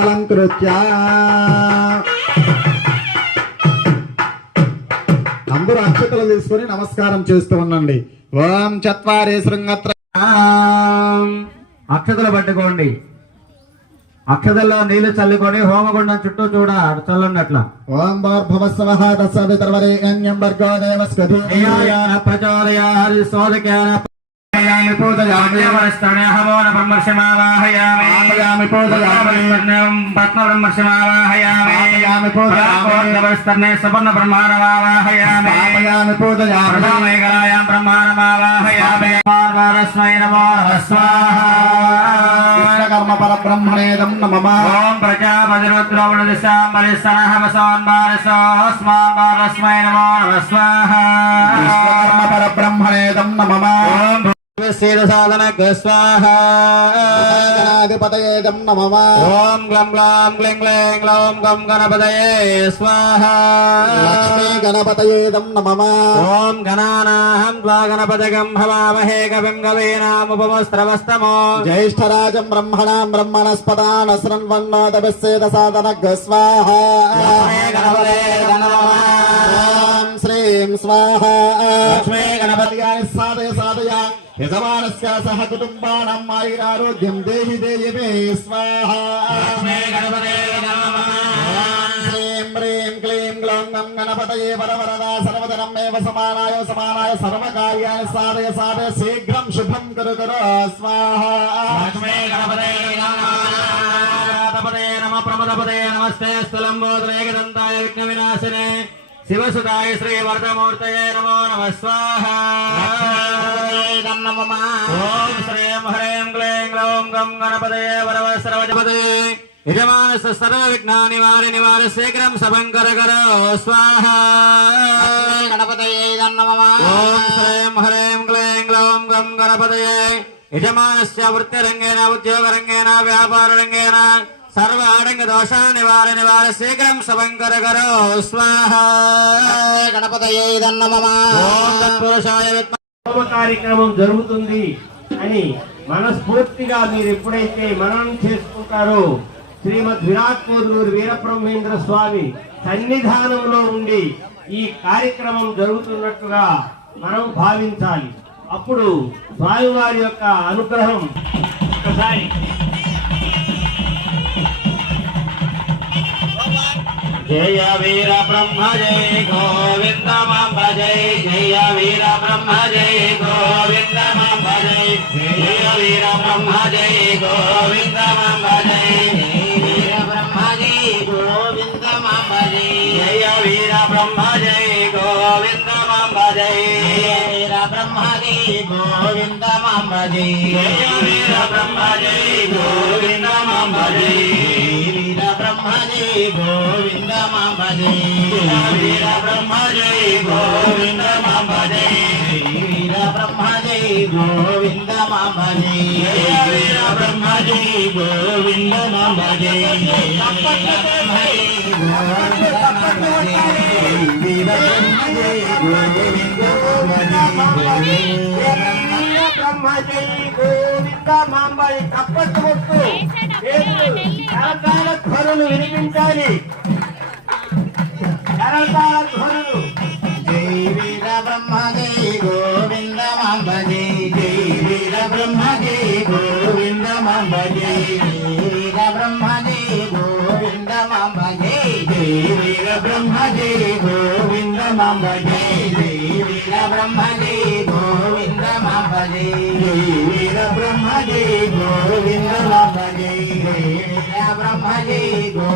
కుంకుమాలంకృత్య అందరూ అక్షతలు తీసుకొని నమస్కారం చేస్తూ ఉండండి. ఓం చత్వారే శృంగత్ర అక్షతలు పట్టుకోండి. అక్షతల్లో నీళ్లు చల్లుకొని హోమగుండం చుట్టూ చల్లండి అట్లా. ఓం భూర్భువస్వః తస్సవితుర్వరేణ్యం భర్గో దేవస్య ధియాయాన ప్రచోదయాత్ సోదకేన పూజయామి హవోన బ్రహ్మర్షిమావాహయామి పద్మబ్రహ్మర్షిమావాహయామి పూజయామి సువర్ణ బ్రహ్మాణమావాహయామి పూజయామి బ్రహ్మాణమావాహయామి పార్వరస్మై నమో కర్మ పరబ్రహ్మణేదం నమః. ఓం ప్రజాపతిరుద్రవణదిశాంబరిసహమసోన్మారసోస్మాంబరస్మై నమో నమః. కర్మ పరబ్రహ్మణేదం నమః. ఓం సాధన గణాధిపతయేదం నమః. ఓం గ్లం గ్లాం గ్లిం గ్లిం గ్లౌం గం గణపతయే స్వాహ. లక్ష్మీ గణపతయేదం నమః. ఓం గణానాహం త్వా గణపతిగం భవామహే కవిం కవీనాముపమస్త్రవస్తమో. జ్యేష్ఠరాజం బ్రహ్మణాం బ్రహ్మణస్పదాన్ శృణ్వన్నోతభిస్సేద సాధనః స్వాహ. ఓం శ్రీం స్వాహ. లక్ష్మీ గణపతిగాయ సాధయ సాధయ యజమానస్య సహ కుటుంబానాం ఆయురారోగ్యం దేహి దేహి మే స్వాహ. శ్రీం హ్రీం క్లీం గ్లౌం గం గణపతయే వరవరదా సర్వధనం మేవ సమానాయ సమానాయ సర్వకార్యాణి సాధయ సాధయ శీఘ్రం శుభం కురు కురు స్వాహ. ప్రమదపదే నమస్తే స్థలంబోదరేకదంతాయ విఘ్న వినాశనే శివసుతాయ శ్రీ వరదమూర్తయే నమో నమః స్వాహ. ఓం శ్రీం హ్రీం క్లీం గ్లౌం గం గణపతయే వరవస్రవజపతయే యజమానస్య సర్వ విఘ్నాని నివార శీఘ్రం శుభంకర కరో స్వాహ. గణపతయే నమః. ఓం శ్రీం హ్రీం క్లీం గ్లౌం గం గణపతయే యజమానస్య వృత్తిరంగేన ఉద్యోగరంగేన వ్యాపారరంగేన సర్వ ఆడంగ దోష నివార శీఘ్రం శుభంకర కరో స్వాహ. గణపతయే నమః. ఓం తత్పురుషాయ కార్యక్రమం జరుగుతుంది అని మనస్ఫూర్తిగా మీరు ఎప్పుడైతే మననం చేసుకుంటారో శ్రీమద్ విరాట్ కోదూరు వీరబ్రహ్మేంద్ర స్వామి సన్నిధానంలో ఉండి ఈ కార్యక్రమం జరుగుతున్నట్టుగా మనం భావించాలి. అప్పుడు స్వామివారి యొక్క అనుగ్రహం ఒకసారి జయ వీర బ్రహ్మ జయ గోవింద మాంబ జయ జయ వీర బ్రహ్మ జయ గోవింద మాంబ జయ జయ వీర బ్రహ్మ జయ గోవింద మాంబ జయ వీర బ్రహ్మ జయ గోవింద మాంబ జయ జయ వీర బ్రహ్మ జయ గోవింద మాంబ జయ వీర బ్రహ్మ జయ గోవింద మాంబ జయ జయ వీర బ్రహ్మ జయ గోవింద మాంబ జయ వీర బ్రహ్మ జయ గోవింద మాంబ జయ వీర బ్రహ్మ జయ గోవింద మాంబ జయ వీర బ్రహ్మ జయ గోవింద మాంబ జయ వీర బ్రహ్మ జయ గోవింద మాంబ జయ బ్రహ్మ జై గోవింద మాంబ తప్పట్టు కొట్టు కరతాళ ధ్వనులు వినిపించాలి. కరతాళ ధ్వనులు. జై వీర బ్రహ్మ జై గోవింద మాంబ జై జై వీర బ్రహ్మ జై గోవింద మాంబ జై వీర బ్రహ్మ జై గోవింద మాంబ జై జై వీర బ్రహ్మ జై గోవింద మాంబ జై జై వీర బ్రహ్మ జై గోవింద మాంబ జై జై వీర బ్రహ్మ జై గోవింద మాంబ జై జై వీర బ్రహ్మ జై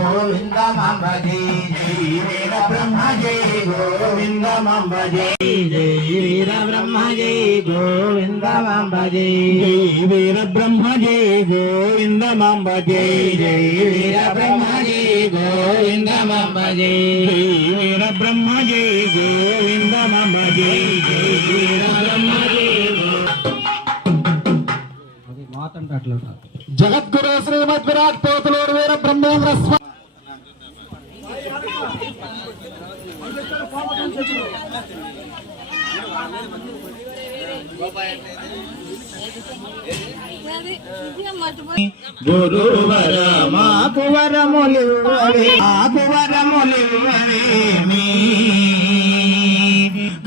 గోవింద మాంబ జై జై వీర బ్రహ్మ జై గోవింద మాంబ జై జై వీర బ్రహ్మ జై గోవింద మాంబ జై జై వీర బ్రహ్మ జై గోవింద మాంబ జై జై వీర బ్రహ్మ జై గోవింద మాంబ జై జై వీర బ్రహ్మ జై గోవింద మాంబ జై జై వీర బ్రహ్మ జై జగద్గురు శ్రీమద్ విరాట్ కోదూరు వీరబ్రహ్మేంద్ర స్వామి గురువర మాకు వరములివ్వవేమి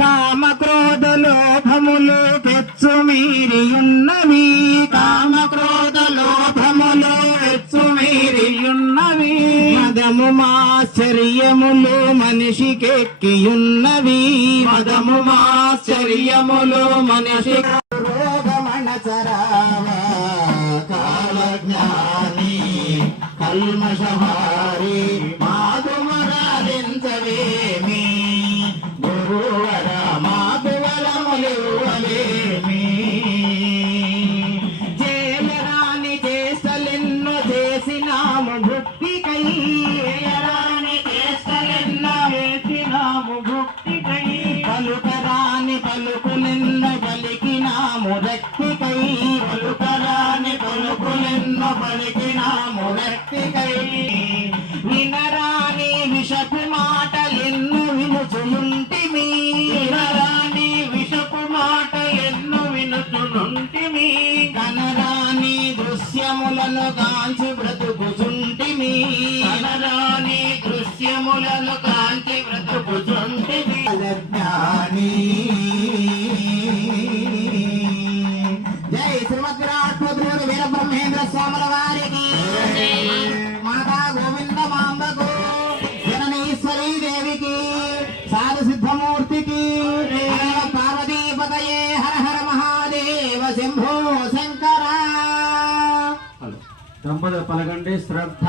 కామ క్రోధ లోభములు తెచ్చు మీరియున్నవి తెచ్చు మీరియున్నవి మదము మాశ్చర్యములు మనిషికెక్కియున్నవి మనిషి రోగమణచరావా కాలజ్ఞాని కల్మషహారి మాధుమరాలించవేమి గురువర మాకు వరములివ్వవేమి చేయరాని చేసలెన్నో చేసినాము భక్తికై పలుకరాని పలుకులెన్నో పలికినాము రక్తికై వినరాని విషపు మాటలెన్ను వినుచునుంటిమి కనరాని దృశ్యములను కాంచి బ్రతుకుచుంటిమి జ్ఞాని జై శ్రీమద్ విరాట్ పుత్రుడు వీర బ్రహ్మేంద్ర స్వాముల వారికి మాతా గోవింద మాంబకు జననీశ్వరీ దేవికి సాధు సిద్ధమూర్తికి పార్వతీపతయే హర హర మహాదేవ శంభో శంకర. దంపతులు పలకండి శ్రద్ధ.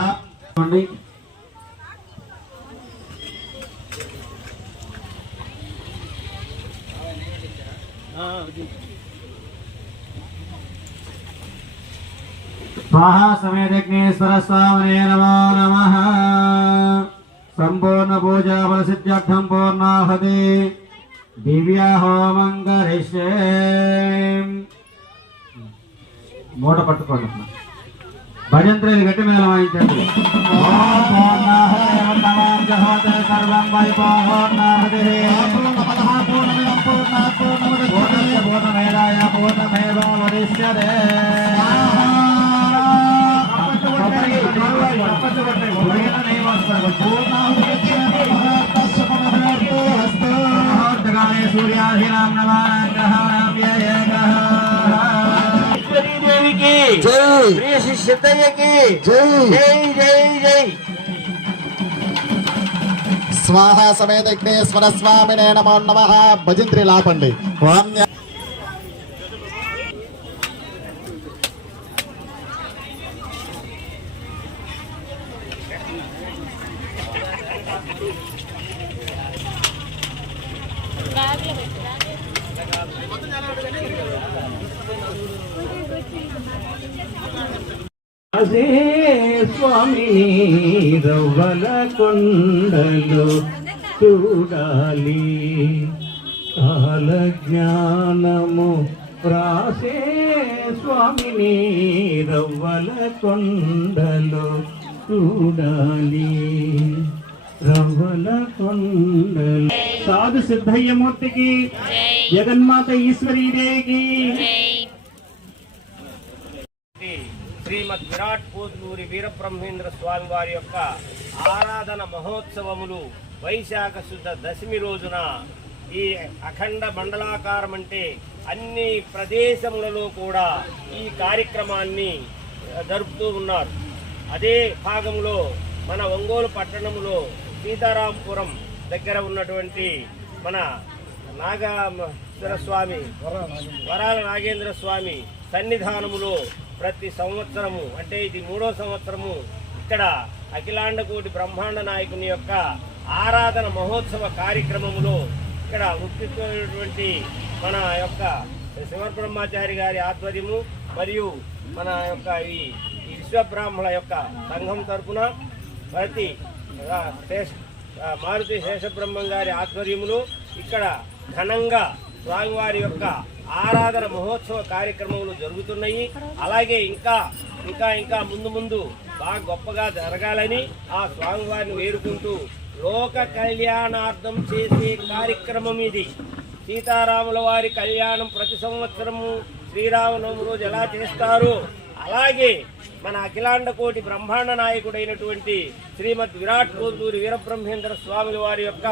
स्वाहा समेतज्ञेश्वर स्वामिने नमो नमः. संपूर्ण पूजा फल सिद्ध्यर्थं पूर्णाहुति दिव्या होमं करिष्ये. మూట పట్టుకోండి. భజంత్రులు గట్టి మేళ వాయించండి. సర్వం పూర్ణమేదాయ పూర్ణమేవావశిష్యతే. సూర్యాధీనాం దేవికి శ్రీ శిష్యతయ్యకి జై జై జై. స్వాహ సమేత విఘ్నేశ్వర స్వామినే నమో నమః. భజంత్రి లాపండి. అదే స్వామిని రవ్వల కొండలు చూడాలి. కాల జ్ఞానము రాసే స్వామిని రవ్వల కొండలు చూడాలి. రవ్వల కొండలు. సాధు సిద్ధయ్యమూర్తికి జగన్మాత ఈశ్వరీదేవికి శ్రీమద్ విరాట్ పోతులూరి వీరబ్రహ్మేంద్ర స్వామి వారి యొక్క ఆరాధన మహోత్సవములు వైశాఖ శుద్ధ దశమి రోజున ఈ అఖండ మండలాకారం అంటే అన్ని ప్రదేశములలో కూడా ఈ కార్యక్రమాన్ని జరుపుతూ ఉన్నారు. అదే భాగంలో మన ఒంగోలు పట్టణంలో సీతారాంపురం దగ్గర ఉన్నటువంటి మన నాగేంద్ర స్వామి వరాల నాగేంద్ర స్వామి సన్నిధానములో ప్రతి సంవత్సరము అంటే ఇది 3వ సంవత్సరము ఇక్కడ అఖిలాండ కోటి బ్రహ్మాండ నాయకుని యొక్క ఆరాధన మహోత్సవ కార్యక్రమములో ఇక్కడ ఉత్తిటువంటి మన యొక్క శివబ్రహ్మచారి గారి ఆధ్వర్యము మరియు మన యొక్క ఈ విశ్వబ్రాహ్మణ యొక్క సంఘం తరపున ప్రతి మారుతి శేషబ్రహ్మం గారి ఆధ్వర్యములో ఇక్కడ ఘనంగా స్వామివారి యొక్క ఆరాధన మహోత్సవ కార్యక్రమాలు జరుగుతున్నాయి. అలాగే ఇంకా ఇంకా ఇంకా ముందు ముందు బాగా గొప్పగా జరగాలని ఆ స్వామివారిని వేడుకుంటూ లోక కళ్యాణార్థం చేసే కార్యక్రమం ఇది. సీతారాముల వారి కళ్యాణం ప్రతి సంవత్సరము శ్రీరామనవమి రోజు ఎలా చేస్తారు అలాగే మన అఖిలాండ కోటి బ్రహ్మాండ నాయకుడైనటువంటి శ్రీమద్ విరాట్ కోదూరి వీరబ్రహ్మేంద్ర స్వాముల వారి యొక్క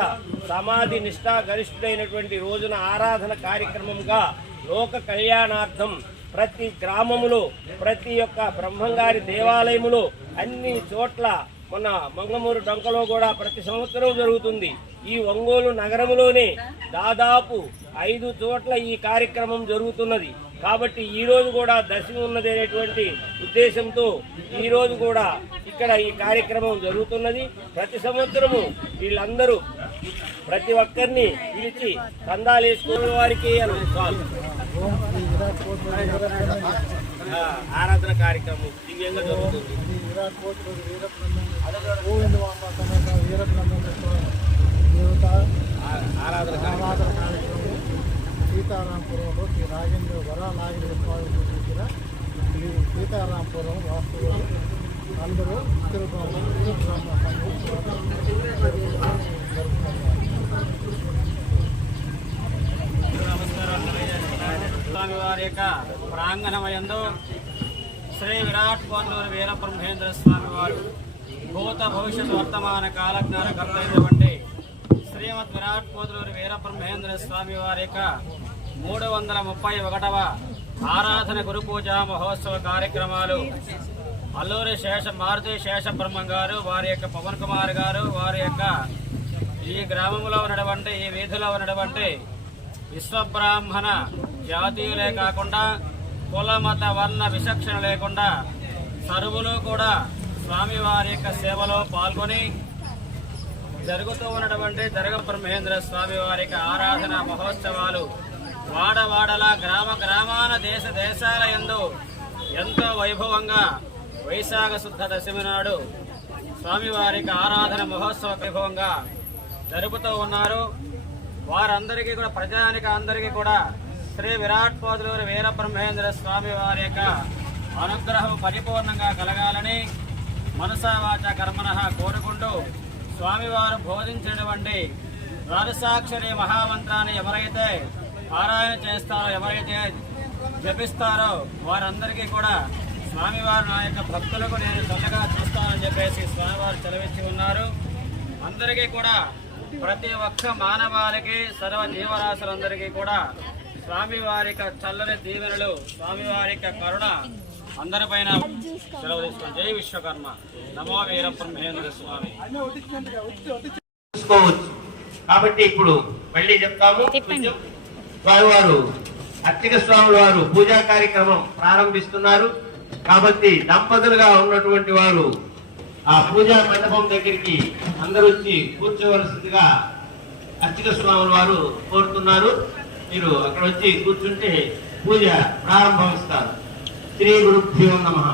సమాధి నిష్ఠా గరిష్ఠుడైనటువంటి రోజున ఆరాధన కార్యక్రమంగా లోక కళ్యాణార్థం ప్రతి గ్రామములో ప్రతి ఒక్క బ్రహ్మంగారి దేవాలయములో అన్ని చోట్ల మన మంగమూరు డొంకలో కూడా ప్రతి సంవత్సరం జరుగుతుంది. ఈ ఒంగోలు నగరంలోనే దాదాపు 5 చోట్ల ఈ కార్యక్రమం జరుగుతున్నది. కాబట్టి ఈ రోజు కూడా దశమి ఉన్నది అనేటువంటి ఉద్దేశంతో ఈ రోజు కూడా ఇక్కడ ఈ కార్యక్రమం జరుగుతున్నది. ప్రతి సంవత్సరము వీళ్ళందరూ ప్రతి ఒక్కరిని పిలిచి కందాలు వేసుకునే వారికి ఆరాధన కార్యక్రమం దివ్యంగా జరుగుతుంది. ఆరాధన కార్యక్రమం సీతారాంపురంలో శ్రీ రాజేంద్ర వరాలాగేంద్ర స్వామి దగ్గర శ్రీ సీతారాంపురం వాస్తువులు అందరూ స్వామి వారి యొక్క ప్రాంగణమయందు శ్రీ విరాట్ కోదూరి వీరబ్రహ్మేంద్ర స్వామి వారు భూత భవిష్యత్ వర్తమాన కాలజ్ఞాన కర్త అయినటువంటి శ్రీమద్ విరాట్ కోదూరి వీరబ్రహ్మేంద్ర స్వామి వారి యొక్క 331వ ఆరాధన గురు పూజ మహోత్సవ కార్యక్రమాలు అల్లూరి మారుతి శేషబ్రహ్మం గారు వారి యొక్క పవన్ కుమార్ గారు వారి యొక్క ఈ గ్రామంలో ఉన్నటువంటి ఈ వీధిలో ఉన్నటువంటి విశ్వబ్రాహ్మణ జాతీయులే కాకుండా కుల మత వర్ణ విచక్షణ లేకుండా సర్వులు కూడా స్వామివారి యొక్క సేవలో పాల్గొని జరుగుతూ ఉన్నటువంటి బ్రహ్మేంద్ర స్వామి వారి యొక్క ఆరాధన మహోత్సవాలు వాడవాడల గ్రామ గ్రామాన దేశ దేశాల యందు ఎంతో వైభవంగా వైశాఖ శుద్ధ దశమి నాడు స్వామివారి యొక్క ఆరాధన మహోత్సవ వైభవంగా జరుపుతూ ఉన్నారు. వారందరికీ కూడా ప్రజానికి అందరికీ కూడా శ్రీ విరాట్ కోదూరి వీరబ్రహ్మేంద్ర స్వామి వారి యొక్క అనుగ్రహం పరిపూర్ణంగా కలగాలని మనసా వాచ కర్మణ కోరుకుంటూ స్వామివారు బోధించినటువంటి ద్వాదశాక్షరి మహామంత్రాన్ని ఎవరైతే పారాయణ చేస్తారో ఎవరైతే జపిస్తారో వారందరికీ కూడా స్వామివారు నా యొక్క భక్తులకు నేను చల్లగా చూస్తానని చెప్పేసి స్వామివారు సెలవిచ్చి ఉన్నారు. అందరికీ కూడా ప్రతి ఒక్క మానవాళికి సర్వ జీవరాశులందరికీ కూడా స్వామివారి యొక్క చల్లని దీవెనలు స్వామివారి యొక్క కరుణ అందరిపైన సెలవు తీసుకుని జై విశ్వకర్మ నమో వీరబ్రహ్మేంద్ర స్వామి. కాబట్టి ఇప్పుడు మళ్ళీ చెప్తాము. స్వామివారు అర్చక స్వాముల వారు పూజా కార్యక్రమం ప్రారంభిస్తున్నారు. కాబట్టి దంపతులుగా ఉన్నటువంటి వారు ఆ పూజా మండపం దగ్గరికి అందరూ వచ్చి కూర్చోవలసిందిగా అర్చక స్వాముల వారు కోరుతున్నారు. మీరు అక్కడ వచ్చి కూర్చుంటే పూజ ప్రారంభిస్తారు. శ్రీ గురుభ్యో నమః.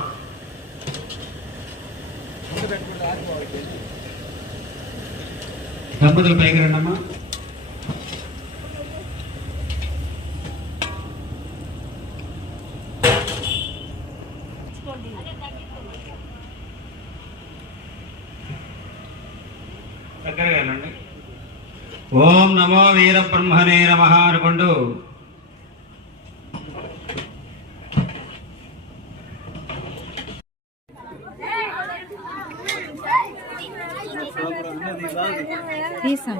దంపతులు పైకి రండమ్మా. దగ్గరగా వెళ్ళండి. ఓం నమో వీరబ్రహ్మణే నమః అనుకుంటూ తీసా